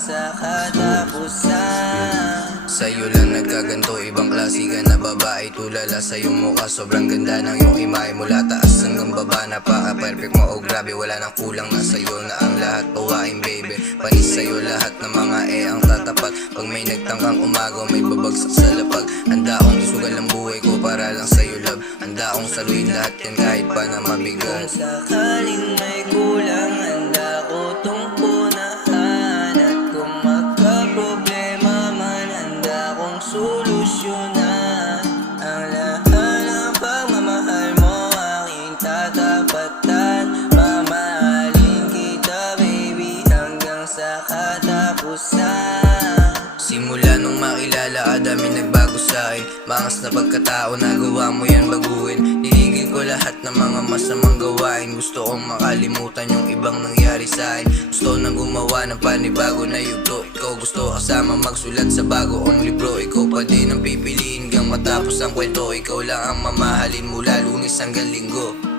sa katapusan. Sa'yo lang nagkaganto, ibang klase ka na babae. Tulala sa iyong mukha, sobrang ganda ng iyong imahe. Mula taas hanggang baba, napaka-perfect mo, oh grabe. Wala nang kulang na sa'yo na ang lahat tuwain, baby. Panis sa'yo lahat ng mga ang tatapat. Pag may nagtangkang umaga, may babagsak sa lapag. Handa akong isugal ang buhay ko para lang sa'yo, love. Handa akong saluhin lahat yan kahit pa na mabigo. Sakaling may kulang, handa ko tong punahan. At kung magka-problema man, handa kong solusyonan. Ang lahat ng pagmamahal mo, aking tatapatan. Mamahalin kita, baby, hanggang sa katapusan. Simula nung makilala ka, dami nagbago sa'kin. Mangas na pagkatao, nagawa mo yan baguhin. Niligil ko lahat ng mga masamang gawain. Gusto kong makalimutan yung ibang nangyari sa'kin. Gusto nang gumawa ng panibago na yugto. Ikaw gusto kasama magsulat sa bagong libro. Ikaw pa din ang pipiliin hanggang matapos ang kwento. Ikaw lang ang mamahalin mula Lunes hanggang Linggo.